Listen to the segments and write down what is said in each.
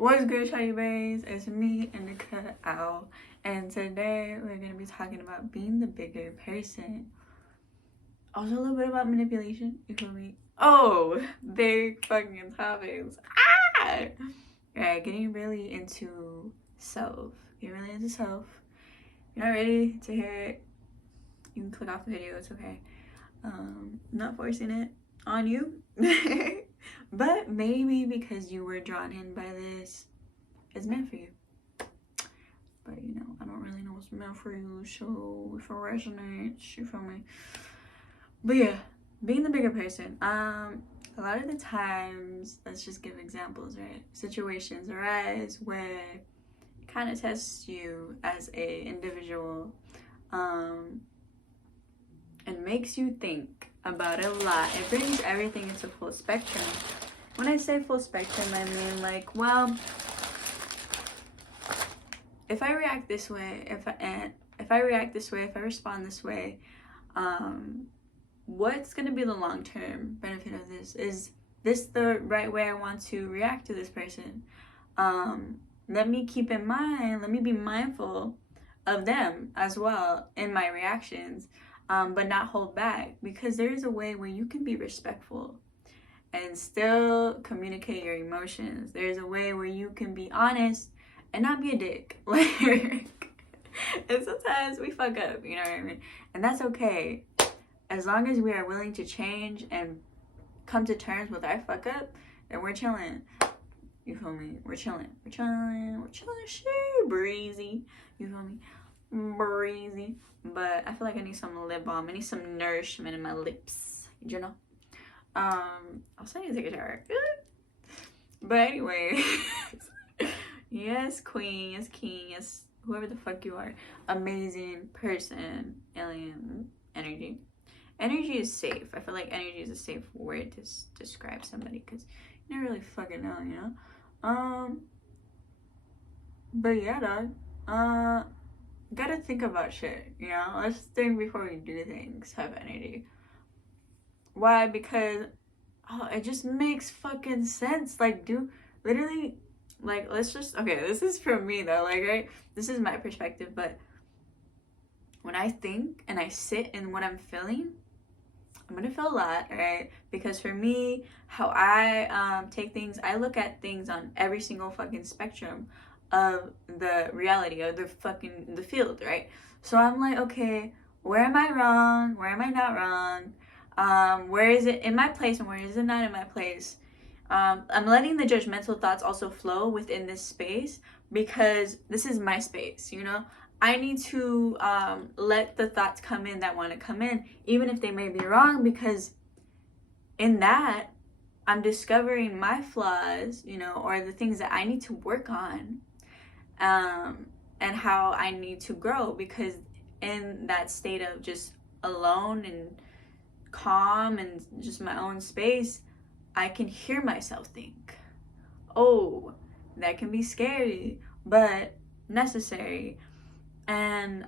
What's good, Shawty Bays? It's me, Indica Owl, and today we're gonna be talking about being the bigger person. Also, a little bit about manipulation. You feel me? Oh, big fucking topics. Ah! Right, getting really into self. Getting really into self. If you're not ready to hear it, you can click off the video. It's okay. Not forcing it on you. But maybe because you were drawn in by this, it's meant for you. But you know, I don't really know what's meant for you, so if it resonates, you feel me? But yeah, being the bigger person. A lot of the times, let's just give examples, right? Situations arise where it kind of tests you as a individual, and makes you think about it a lot. It brings everything into full spectrum. When I say full spectrum, I mean like, well, if I react this way, if I respond this way, what's gonna be the long-term benefit of this? Is this the right way I want to react to this person? Let me keep in mind, let me be mindful of them as well in my reactions, but not hold back, because there is a way where you can be respectful and still communicate your emotions. There's a way where you can be honest and not be a dick. And sometimes we fuck up, you know what I mean? And that's okay. As long as we are willing to change and come to terms with our fuck up, then we're chilling. You feel me? We're chilling. Shit, breezy. You feel me? Breezy. But I feel like I need some lip balm. I need some nourishment in my lips. You know? I'll send you to take a shower. But anyway, yes, queen, yes, king, yes, whoever the fuck you are, amazing person, alien energy. Energy is safe. I feel like energy is a safe word to describe somebody, because you never really fucking know, you know? But yeah, dog. Gotta think about shit, you know? Let's think before we do things type energy. Why? Because it just makes fucking sense. Like, literally, like, let's just, okay, this is from me though, like, right? This is my perspective, but when I think and I sit in what I'm feeling, I'm gonna feel a lot, right? Because for me, how I take things, I look at things on every single fucking spectrum of the reality of the field, right? So I'm like, okay, where am I wrong? Where am I not wrong? Where is it in my place and where is it not in my place? I'm letting the judgmental thoughts also flow within this space, because this is my space, you know? I need to let the thoughts come in that want to come in, even if they may be wrong, because in that, I'm discovering my flaws, you know, or the things that I need to work on, and how I need to grow, because in that state of just alone and calm and just my own space, I can hear myself think. Oh, that can be scary, but necessary. And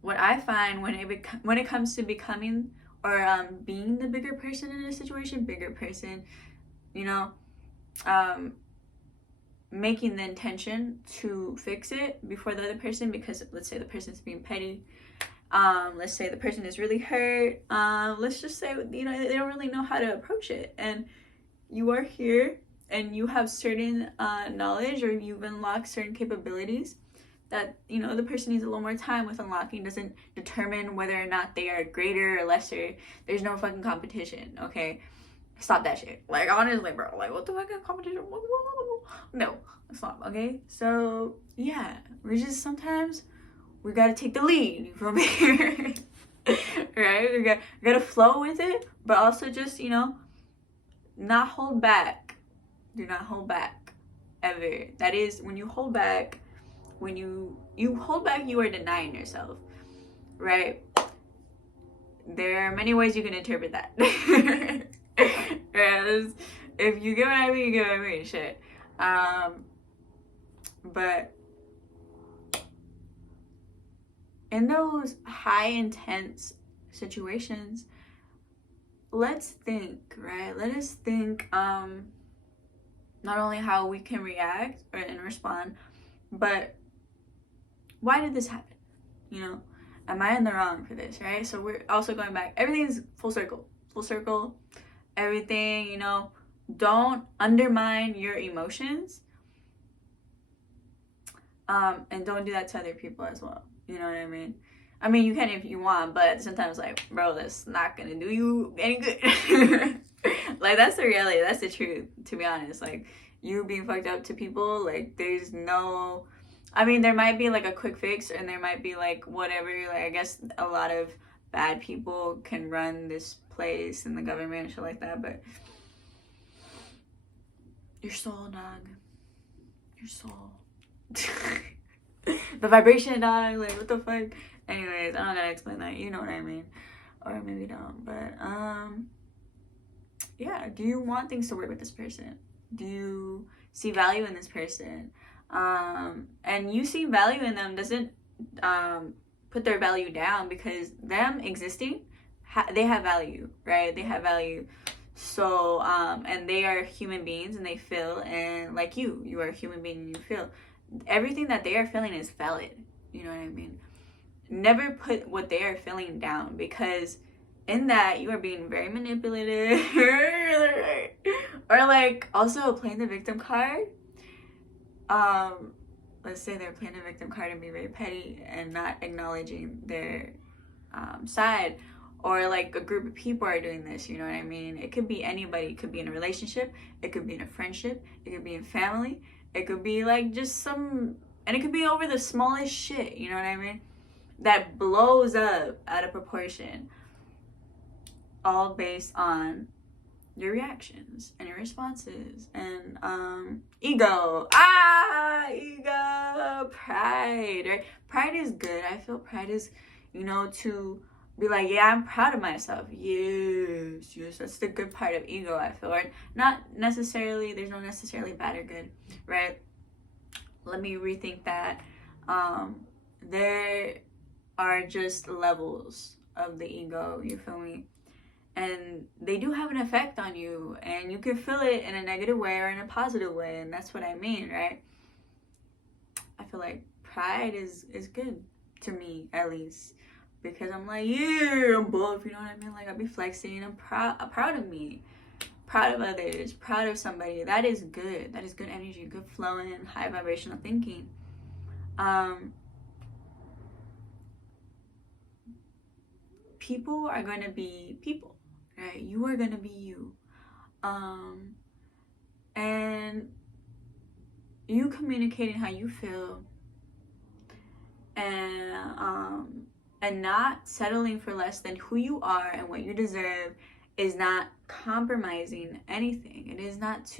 what I find when it comes to becoming or being the bigger person in a situation, you know, making the intention to fix it before the other person, because let's say the person's being petty. Let's say the person is really hurt. Let's just say, you know, they don't really know how to approach it, and you are here and you have certain knowledge, or you've unlocked certain capabilities that, you know, the person needs a little more time with unlocking. Doesn't determine whether or not they are greater or lesser. There's no fucking competition, okay? Stop that shit. Like, honestly, bro, like, what the fuck is competition? No, it's not, okay? So yeah, we're just, sometimes we gotta take the lead, you feel me? Right? We gotta flow with it, but also just, you know, not hold back. Do not hold back, ever. That is, when you hold back, when you hold back, you are denying yourself, right? There are many ways you can interpret that. Right? If you get what I mean, you get what I mean, shit. But in those high intense situations, let's think, right? Let us think, not only how we can react or and respond, but why did this happen? You know, am I in the wrong for this, right? So we're also going back. Everything's full circle. Full circle. Everything, you know, don't undermine your emotions. And don't do that to other people as well. You know what I mean? I mean, you can if you want, but sometimes, like, bro, that's not gonna do you any good. Like, that's the reality. That's the truth, to be honest. Like, you being fucked up to people, like, there's no... I mean, there might be, like, a quick fix, and there might be, like, whatever. Like, I guess a lot of bad people can run this place and the government and shit like that, but... Your soul, dog. Your soul. The vibration, dog. Like, what the fuck? Anyways, I don't gotta explain that. You know what I mean. Or maybe don't. But, yeah. Do you want things to work with this person? Do you see value in this person? And you see value in them doesn't put their value down, because them existing, they have value, right? They have value. So, and they are human beings and they feel, and like you are a human being and you feel. Everything that they are feeling is valid. You know what I mean? Never put what they are feeling down, because in that you are being very manipulative. Or like also playing the victim card. Let's say they're playing the victim card and be very petty and not acknowledging their side. Or like a group of people are doing this, you know what I mean? It could be anybody. It could be in a relationship. It could be in a friendship. It could be in family. It could be like just some... And it could be over the smallest shit, you know what I mean? That blows up out of proportion. All based on your reactions and your responses. And ego. Ego. Pride, right? Pride is good. I feel pride is, you know, to... be like, yeah, I'm proud of myself. Yes, that's the good part of ego, I feel. Right? Not necessarily, there's no necessarily bad or good, right? Let me rethink that. There are just levels of the ego, you feel me? And they do have an effect on you, and you can feel it in a negative way or in a positive way, and that's what I mean, right? I feel like pride is good, to me, at least. Because I'm like, yeah, I'm buff, you know what I mean? Like, I be flexing. I'm proud of me. Proud of others. Proud of somebody. That is good. That is good energy. Good flowing, high vibrational thinking. People are going to be people, right? You are going to be you. And you communicating how you feel and not settling for less than who you are and what you deserve is not compromising anything. It is not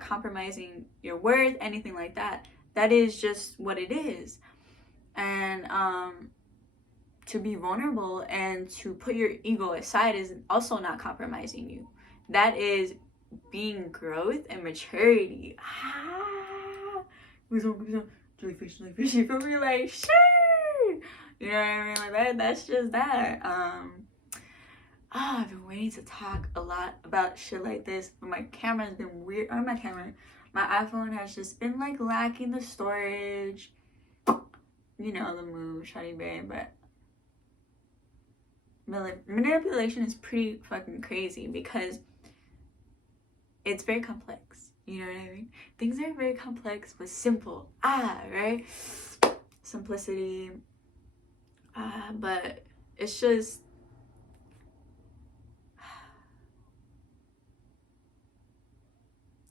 compromising your worth, anything like that. That is just what it is. And to be vulnerable and to put your ego aside is also not compromising you. That is being growth and maturity. Jellyfish, you feel me? Like, sure. You know what I mean? Like that's just that. I've been waiting to talk a lot about shit like this, but my camera's been weird. Or my iPhone has just been like lacking the storage. You know the move, shawty babe, but manipulation is pretty fucking crazy because it's very complex. You know what I mean? Things are very complex but simple. Right? Simplicity. But it's just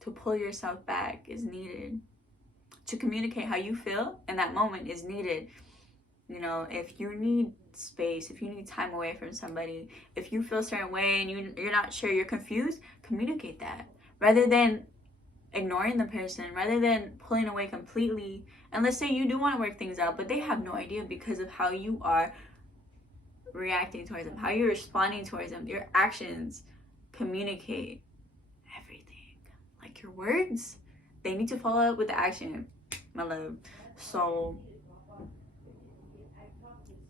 to pull yourself back is needed. To communicate how you feel in that moment is needed. You know, if you need space, if you need time away from somebody, if you feel a certain way and you're not sure, you're confused, communicate that. Rather than ignoring the person, rather than pulling away completely. And let's say you do want to work things out, but they have no idea because of how you are reacting towards them, how you're responding towards them. Your actions communicate everything. Like your words, they need to follow up with the action, my love. So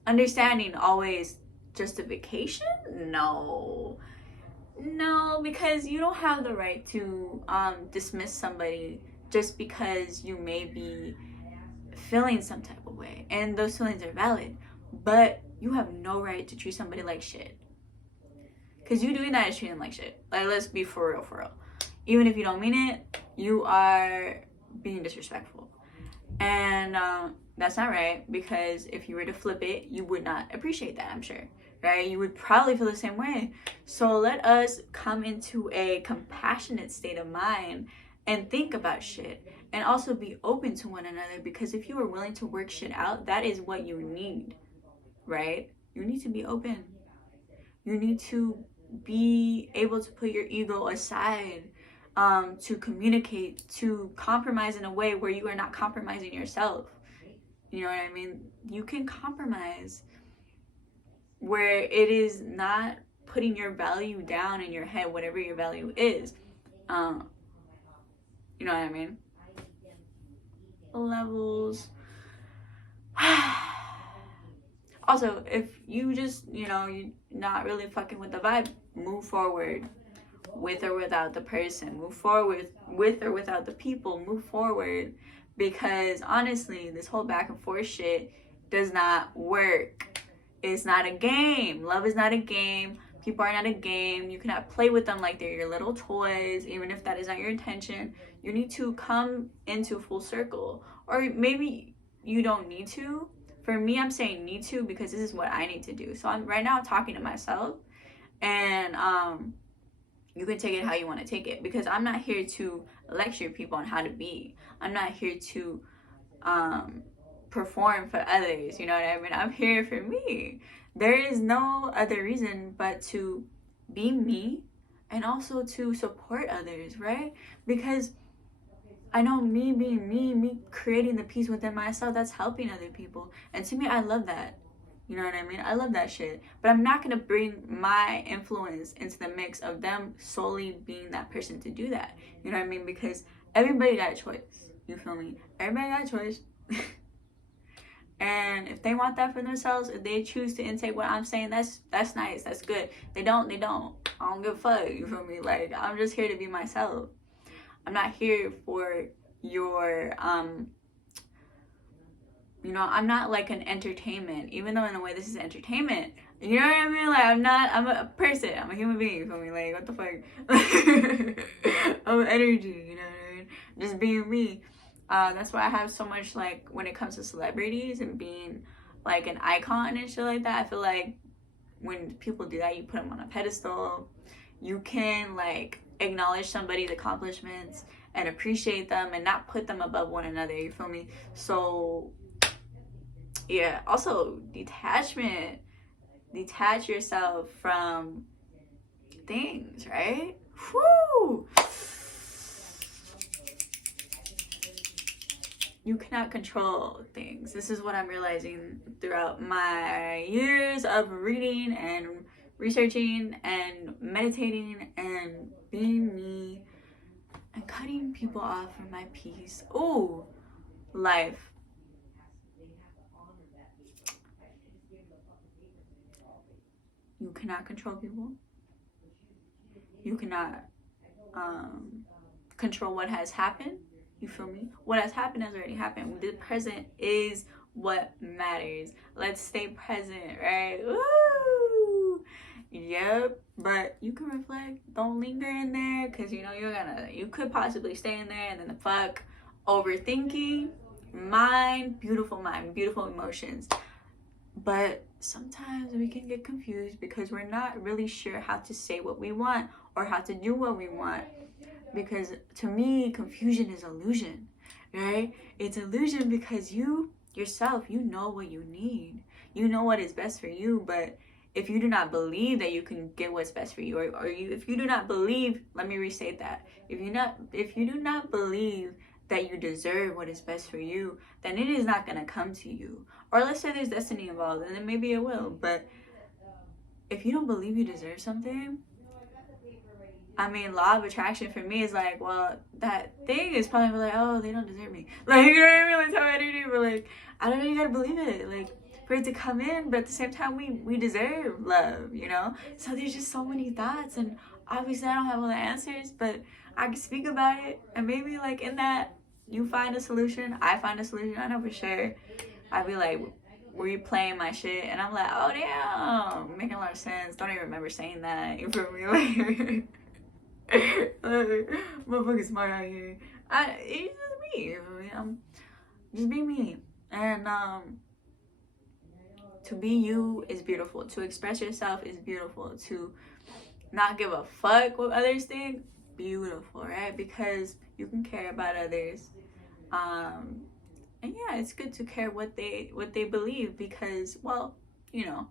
understanding always justification? No. No, because you don't have the right to dismiss somebody just because you may be feeling some type of way, and those feelings are valid, but you have no right to treat somebody like shit, because you doing that is treating them like shit. Like, let's be for real. Even if you don't mean it, you are being disrespectful, and that's not right, because if you were to flip it, you would not appreciate that, I'm sure, right? You would probably feel the same way. So let us come into a compassionate state of mind and think about shit, and also be open to one another, because if you are willing to work shit out, that is what you need, right? You need to be open. You need to be able to put your ego aside, to communicate, to compromise in a way where you are not compromising yourself. You know what I mean? You can compromise where it is not putting your value down in your head, whatever your value is. You know what I mean? Levels. Also, if you just, you're not really fucking with the vibe, move forward. With or without the person, move forward. With or without the people, move forward. Because honestly, this whole back and forth shit does not work. It's not a game. Love is not a game. People are not a game. You cannot play with them like they're your little toys, even if that is not your intention. You need to come into full circle. Or maybe you don't need to. For me, I'm saying need to, because this is what I need to do. So I'm right now talking to myself, and you can take it how you want to take it, because I'm not here to lecture people on how to be. I'm not here to perform for others, you know what I mean? I'm here for me. There is no other reason but to be me, and also to support others, right? Because I know me being me creating the peace within myself, that's helping other people. And to me, I love that. You know what I mean? I love that shit. But I'm not going to bring my influence into the mix of them solely being that person to do that. You know what I mean? Because everybody got a choice. You feel me? Everybody got a choice. And if they want that for themselves, if they choose to intake what I'm saying, that's nice. That's good. They don't. I don't give a fuck. You feel me? Like, I'm just here to be myself. I'm not here for your I'm not like an entertainment, even though in a way this is entertainment. You know what I mean? Like, I'm a person. I'm a human being, you feel me? Like, what the fuck? I'm energy, you know what I mean? Just being me. That's why I have so much, like, when it comes to celebrities and being, like, an icon and shit like that, I feel like when people do that, you put them on a pedestal. You can, like, acknowledge somebody's accomplishments and appreciate them and not put them above one another, you feel me? So yeah, also detachment. Detach yourself from things, right? Whoo! You cannot control things. This is what I'm realizing throughout my years of reading and researching and meditating and being me and cutting people off for my peace. Ooh, life. You cannot control people. You cannot control what has happened. You feel me? What has happened has already happened. The present is what matters. Let's stay present, right? Woo! Yep. But you can reflect. Don't linger in there, because you could possibly stay in there and then the fuck overthinking. Mind, beautiful emotions. But sometimes we can get confused because we're not really sure how to say what we want or how to do what we want. Because to me, confusion is illusion, right? It's illusion because you yourself, you know what you need. You know what is best for you. But if you do not believe that you can get what's best for you, if you do not believe, let me restate that. If you do not believe that you deserve what is best for you, then it is not going to come to you. Or let's say there's destiny involved, and then maybe it will. But if you don't believe you deserve something, I mean, law of attraction for me is like, well, that thing is probably like, oh, they don't deserve me. Like, you know what I mean? Like, how energy, but like, I don't know, you gotta believe it. Like, for it to come in, but at the same time, we deserve love, you know? So there's just so many thoughts, and obviously I don't have all the answers, but I can speak about it, and maybe like in that you find a solution, I find a solution. I know for sure. I'd be like replaying my shit, and I'm like, oh damn, making a lot of sense. Don't even remember saying that. You feel me? Like, motherfucking smart out here. It's just me. You feel me? Just be me, and to be you is beautiful. To express yourself is beautiful. To not give a fuck what others think, beautiful, right? Because you can care about others. And yeah, it's good to care what they believe, because, well, you know,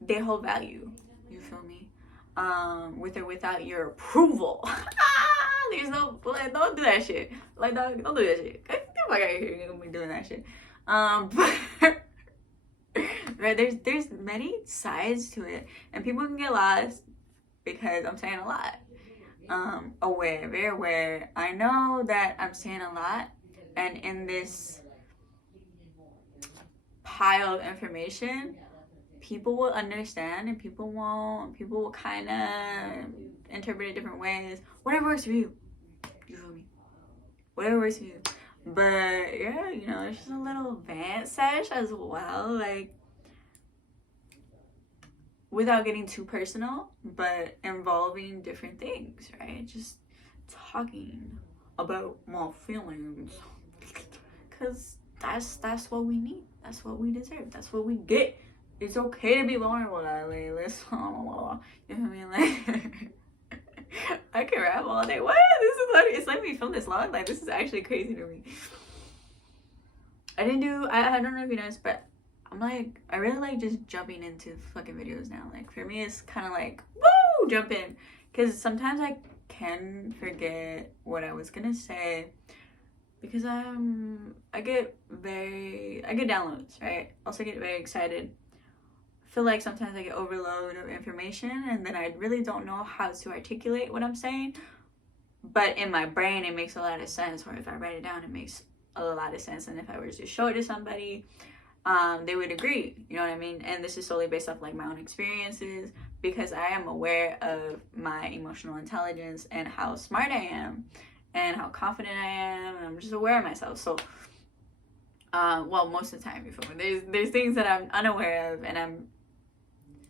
they hold value. You feel me? With or without your approval. There's no, like, don't do that shit. Like, don't do that shit. Get the fuck out of here. You're gonna be doing that shit. But right, there's many sides to it, and people can get lost because I'm saying a lot. Aware, very aware. I know that I'm saying a lot, and in this pile of information, people will understand and people won't. People will kind of interpret it different ways. Whatever works for you. You feel me? Whatever works for you. But yeah, you know, it's just a little vent sesh as well, like, without getting too personal, but involving different things, right? Just talking about my feelings, because that's what we need. That's what we deserve. That's what we get. It's okay to be vulnerable, darling. Listen, you know what I mean? Like, I can rap all day. What? This is like, it's like we filmed this long. Like, this is actually crazy to me. I don't know if you noticed, but I really like just jumping into fucking videos now. Like, for me, it's kind of like, woo, jump in. Because sometimes I can forget what I was gonna say, because I get downloads, right? Also get very excited. I feel like sometimes I get overload of information, and then I really don't know how to articulate what I'm saying. But in my brain, it makes a lot of sense. Or if I write it down, it makes a lot of sense. And if I were to show it to somebody, they would agree. You know what I mean? And this is solely based off like my own experiences, because I am aware of my emotional intelligence and how smart I am and how confident I am. And I'm just aware of myself. So, well, most of the time, you feel me? There's things that I'm unaware of, and I'm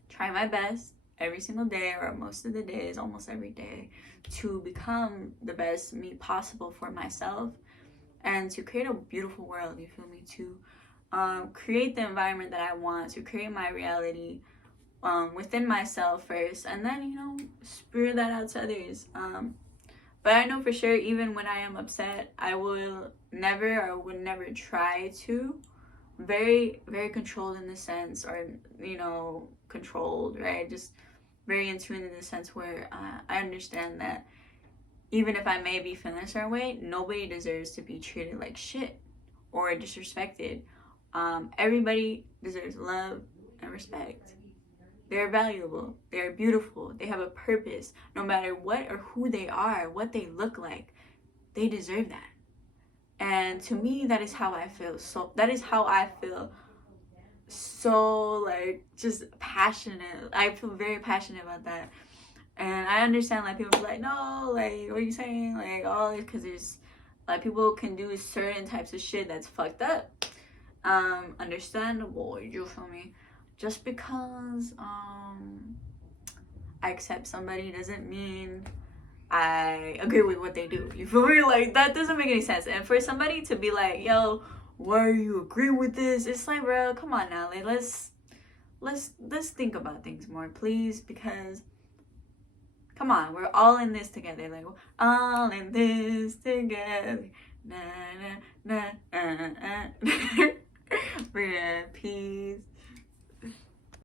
trying my best every single day, or most of the days, almost every day, to become the best me possible for myself, and to create a beautiful world, you feel me? To create the environment that I want, to create my reality within myself first, and then, you know, spirit that out to others. But I know for sure, even when I am upset, I would never try to. Very, very controlled in the sense, or, you know, controlled, right? Just very in tune in the sense where I understand that even if I may be feeling a certain way, nobody deserves to be treated like shit or disrespected. Everybody deserves love and respect. They're valuable. They're beautiful. They have a purpose. No matter what or who they are, what they look like, they deserve that. And to me, that is how I feel. So that is how I feel. So, like, just passionate. I feel very passionate about that. And I understand, like, people be like, no, like, what are you saying? Like, oh, because there's, like, people can do certain types of shit that's fucked up. Understandable, you feel me? Just because I accept somebody doesn't mean I agree with what they do. You feel me? Like, that doesn't make any sense. And for somebody to be like, yo, why are you agreeing with this? It's like, bro, come on now. Like, let's think about things more, please, because come on, we're all in this together. Like, we're all in this together. Na na na na na. We're at peace.